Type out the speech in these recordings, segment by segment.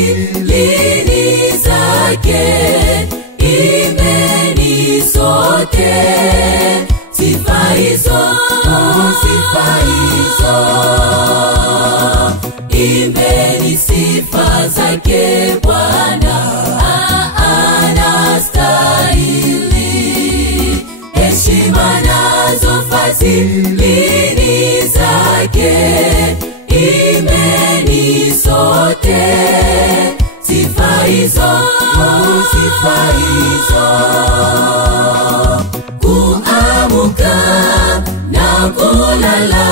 fadhili zake, imbeni sote sifa hizo, sifa hizo. Imbeni sifa zake Bwana, anastahili heshima nazo fadhili zake, imbeni sote sifa hizo, sifa hizo. Kuamuka na kulala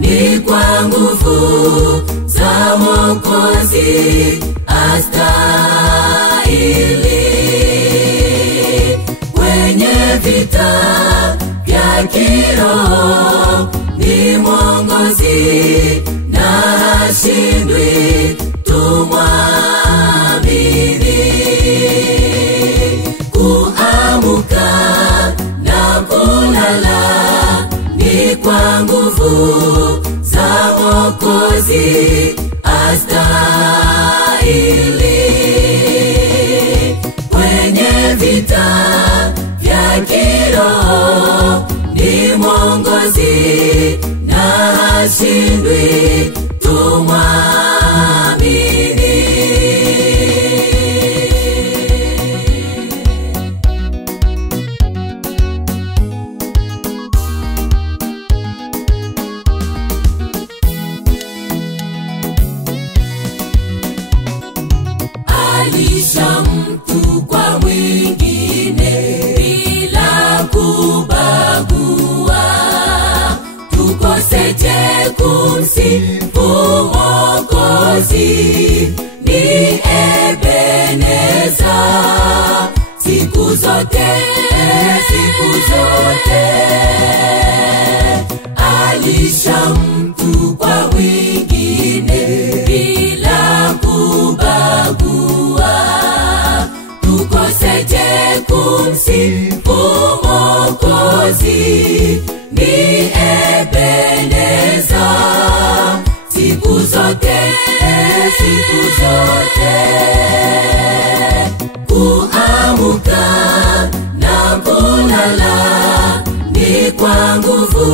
ni kwa nguvu za Mwokozi astahili. Kwenye vita vya kiroho ni mwongozi na hashindwi, tumwamini. Kuamuka na kulala ni kwa nguvu za Mwokozi astahili. Kwenye vita vya kiroho ni mwongozi na hashindwi, tumwamini. Alisha mtu kwa mwingine bila kubagua, tukoseje kumsifu Mwokozi? Ni Ebeneza siku zote, siku zote. Alisha mtu kwa mwingine bila kubagua, tukoseje kumsifu Mwokozi? Ni Ebeneza siku zote, siku zote. Kuamuka na kulala ni kwa nguvu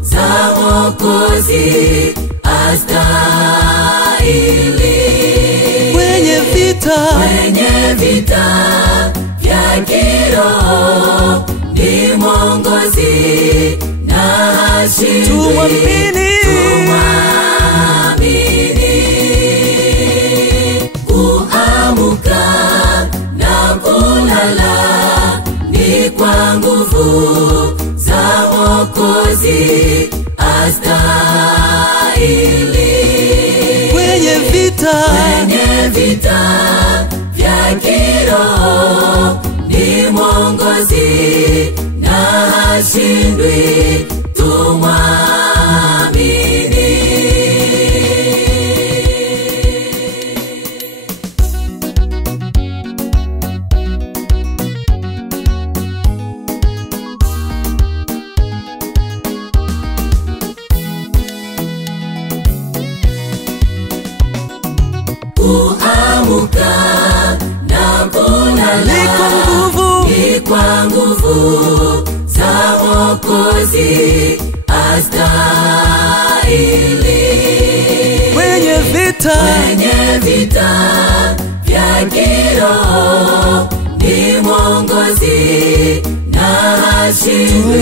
za Mwokozi astahili. Kwenye vita vya kiroho ni mwongozi na hashindwi, tumwamini. Kuamuka na kulala ni kwa nguvu za Mwokozi astahili. Kwenye vita vya kiroho ni mwongozi na hashindwi, tumwamini. Kuamuka na kulala ni kwa nguvu za Mwokozi astahili. Kwenye vita vya kiroho ni mwongozi na hashindwi,